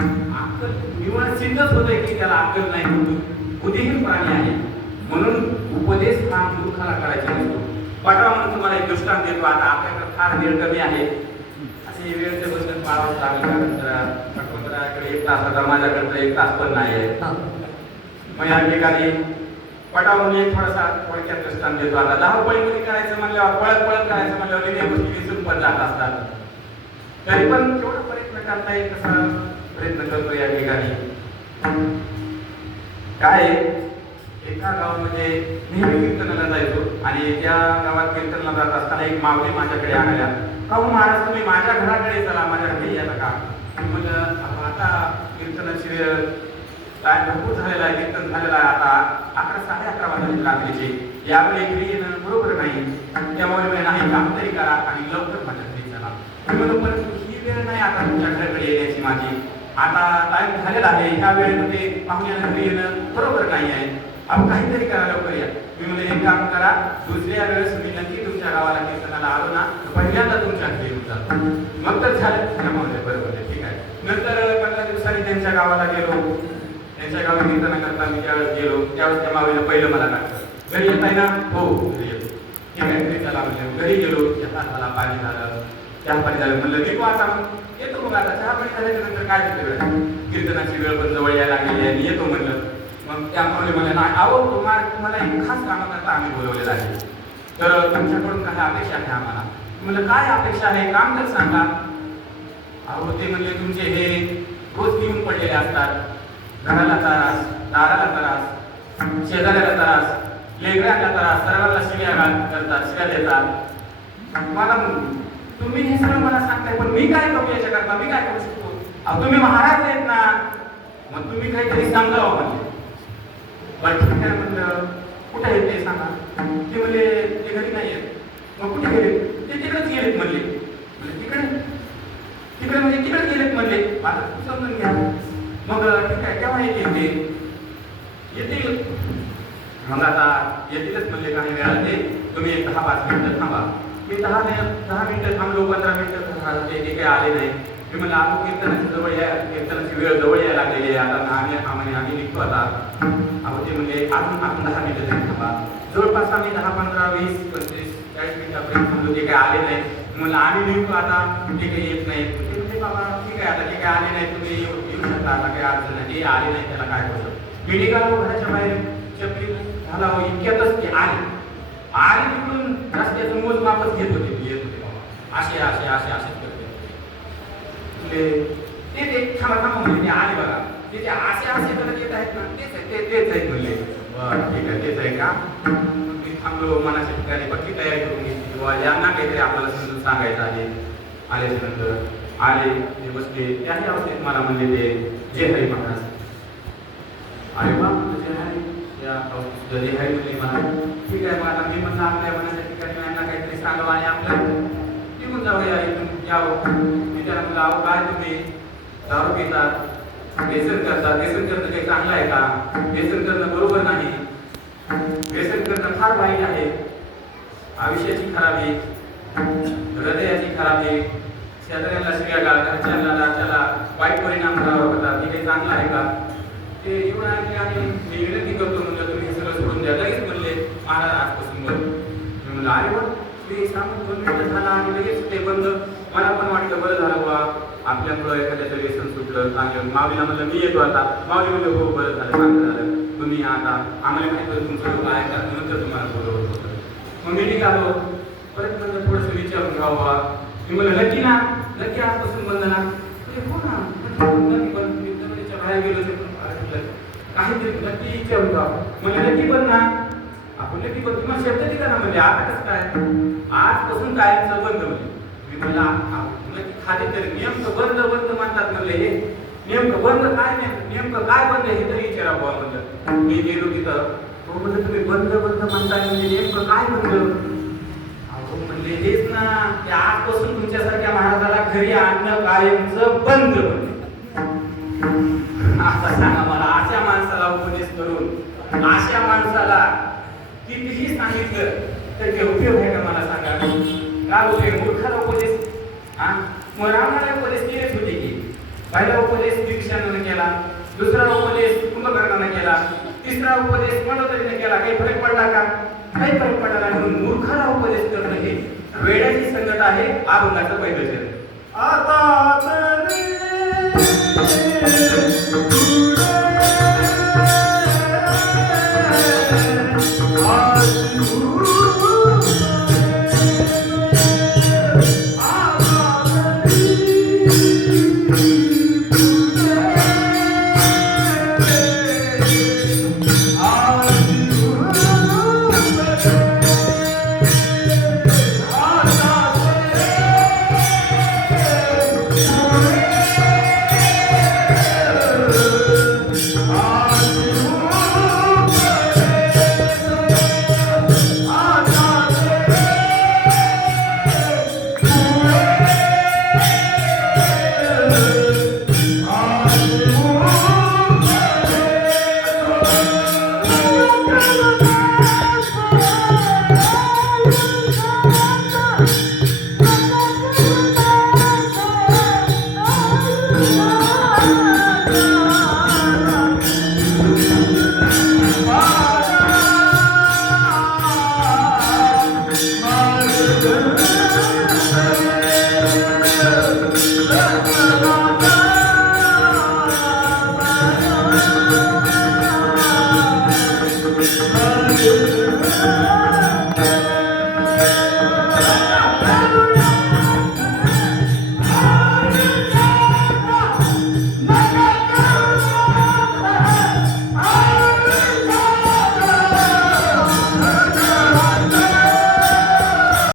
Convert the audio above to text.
अक्कल निवड सिद्धच होतंय की त्याला अक्कल नाही, बुद्धिहीन प्राणी आहे. म्हणून उपदेश हा मूर्खाला करायचा नसतो. पाठवा म्हणून तुम्हाला एक दृष्टांत देतो. आता आपल्याकडे फार वेळ कमी आहे, असे वेळेचे बंधन पाळावंच लागेल. पाठवंतराकडे 1 तास होता, माझ्याकडे 1 तास पण नाही आहे. मग या ठिकाणी पटाव म्हणजे थोडासा थोडक्यात दृष्टांत देतो. आता धावपळीमध्ये करायचं म्हणल्यावर, पळत पळत करायचं म्हणल्यावर लिहिण्या गोष्टी विसरून पण जात असतात. तरी पण केवढा प्रयत्न करता येईल तसा प्रयत्न करतो या ठिकाणी. काय एका गावामध्ये नेहमी कीर्तनाला जायचो आणि त्या गावात कीर्तनाला जात असताना एक माऊली माझ्याकडे आल्या. काहून महाराज तुम्ही माझ्या घराकडे चला, माझ्या घरी येता का? म्हणलं आता कीर्तनाची वेळ काय भरपूर झालेला आहे, कीर्तन झालेला आहे, आता 11 11:30 वाजले रात्रीचे, यावेळी घरी येणं बरोबर नाही. त्यामुळे नाही काम तरी करा आणि लवकर माझ्या घरी चला. म्हणलं परंतु ही वेळ नाही आता तुमच्या घराकडे येण्याची माझी, आता टाइम झालेला आहे, ह्या वेळेमध्ये पाहुण्याला घरी येणं बरोबर नाही आहे, आपण काहीतरी करा, लवकर या. मी म्हणजे एक काम करा, दुसऱ्या वेळेस मी नक्की तुमच्या गावाला कीर्तनाला आलो ना पहिल्यांदा तुमच्या घरी येऊन जातो. मग तर झालं त्यामुळे बरोबर आहे, ठीक आहे. नंतर 15 दिवसांनी त्यांच्या गावाला गेलो. त्यांच्या गावी कीर्तना करता मी ज्यावेळेस गेलो त्यावेळेस त्या मावीनं पहिलं मला टाकलं, घरी येत आहे ना? हो घरी येतो. ठीक आहे, घरी चला म्हणजे घरी गेलो. चहा झाला, पाणी झालं, चहा पाणी झालं. म्हणलं निघू आता, मग येतो. मग आता चहा पाणी झाल्याच्या नंतर काय तिथे वेळ, कीर्तनाची वेळ पण जवळ यायला लागलेली आहे, येतो म्हणलं. मग त्यामुळे मला नाही आहो तुम्हाला एक खास कामाकरता आम्ही बोलवलेलं आहे, तर तुमच्याकडून काही अपेक्षा आहे आम्हाला. म्हणलं काय अपेक्षा आहे, काम तर सांगा. अहो ते म्हणजे तुमचे हे रोज येऊन पडलेले असतात, घराला त्रास, दाराला त्रास, शेजाऱ्याला त्रास, लेकरांना त्रास, सर्वांना शिव्या करतात, शिव्या देतात. मला तुम्ही हे सगळं मला सांगताय, पण मी काय करू याच्याकरता, मी काय करू शकतो? अहो तुम्ही महाराज आहेत ना, मग तुम्ही काहीतरी समजावं म्हणले. बरं ठीक आहे म्हणलं, कुठे आहेत ते सांगा. ते म्हणले ते घरी नाही आहेत. मग कुठे गेले? ते तिकडेच गेलेत म्हणले. तिकडे तिकडे म्हणजे तिकडेच गेलेत म्हणले. आता समजून घ्या. मग ठीक आहे, केव्हा येतील ते? येतील. मग आता येतीलच म्हणले काही वेळा ते, तुम्ही एक 10-5 मिनिटं थांबा. मी 10 मिनिटं थांबलो, 15 मिनिटं ते काही आले नाही. मी म्हणलं आपण कीर्तनाची वेळ जवळ यायला लागलेली आहे, आता आम्ही निघतो आता. आपण ते म्हणजे आपण 10 मिनिटं तरी थांबा. जवळपास आम्ही 10, 15, 20, 25, 40 मिनिटापर्यंत थांबलो, ते काही आले नाही. म्हणलं आम्ही निघतो आता, ते काही येत नाही. ते म्हणजे बाबा ठीक आहे, आता ते काही आले नाही, तुम्ही येऊ शकता, आता काही अडचण नाही. ते आले नाही त्याला काय करू. मी निघालो घराच्या बाहेर, चपली झाला इतक्यातच ते आले तिकडून रस्त्याचं मोजमापच घेत होते, येत होते बाबा असे करते. ते थांबा म्हणजे ते आले बघा, ते असे करत येत आहेत ना, तेच आहेत म्हणले. बरं ठीक आहे, तेच आहे का? मी थांबलो, मनाच्या ठिकाणी पक्की तयारी करून घेतली किंवा यांना काहीतरी आपल्याला समजून सांगायचं आहे. आल्याच्या नंतर आले, ते बसले. त्याही अवस्थेत मला म्हणले ते जय हरी महाराज. अरे वा, जय हरी. जय हरी म्हणले मला. ठीक आहे, मग आता मी म्हणलं आपल्या मनाच्या ठिकाणी यांना काहीतरी सांगावं आणि आपलं निघून जाऊया, इथून यावं. मी त्याला म्हणलं अहो काय तुम्ही दारू पितात, व्यसन करतात, व्यसन करणं काही चांगलं आहे का? व्यसन करणं बरोबर नाही. व्यसन करणं फार वाईट आहे. आयुष्याची खराबी, हृदयाची खराबी, शेजाऱ्याला शिव्या घरच्यांना राज्याला वाईट परिणाम होतात, हे काही चांगलं आहे का? ते येऊन आले आणि मी विनंती करतो म्हणजे तुम्ही हे सगळं सोडून द्या. लगेच म्हणले महाराज आजपासून बंद. मी म्हणलं अरे वा, ते सांगून 2 मिनिटं झाला आणि लगेच ते बंद. मला पण वाटलं बरं झालं बा, आपल्यामुळं एखाद्याचं व्यसन सुटलं, चांगलं. माऊलीला म्हणलं मी येतो आता. माऊली म्हणलं हो बरं झालं, चांगलं झालं, तुम्ही आता आम्हाला माहिती होतं तुमचं लोक आहे का, नंतर तुम्हाला बोलवत होतं. मग मी निघालो. परत म्हणलं थोडंसं विचारून घ्यावं. मी म्हणलं नक्की ना, नक्की आजपासून बंद ना? हो ना, नक्की बंद. मी दरवाजाच्या बाहेर गेलो, काहीतरी नक्की विचारून घ्यावं. म्हणजे नक्की बंद ना? आपण नक्की बंद. तुम्हाला शब्द दिला ना म्हणजे आता कसं काय आजपासून कायमचं बंद म्हणजे. मी म्हणला नक्की खाली तरी नेमकं बंद म्हणतात म्हणले, हे नेमकं बंद काय, नेमकं काय बंद हे तरी विचारावं म्हणलं. मी गेलो तिथं. तो म्हणलं तुम्ही बंद म्हणताय म्हणजे नेमकं काय बंद? अहो म्हणले हेच ना, ते आजपासून तुमच्यासारख्या महाराजाला घरी आणणं कायमचं बंद म्हणले. आता सांगा मला, अशा माणसाला उपदेश करून, अशा माणसाला कितीही सांगितलं तर ते उपयोग आहे का मला सांगा? काय उपयोग? मूर्खाला उपदेश, मग रावणाला उपदेश केलेच होते की, पहिला उपदेश विभीषणाने केला, दुसरा उपदेश कुंभकर्णाने केला, तिसरा उपदेश मंडोदरीने केला. काही फरक पडला का? काही फरक पडला नाही. म्हणून मूर्खाला उपदेश करणं हे वेड्याची संगत आहे. अभंगाचं पहिलं चरण. आता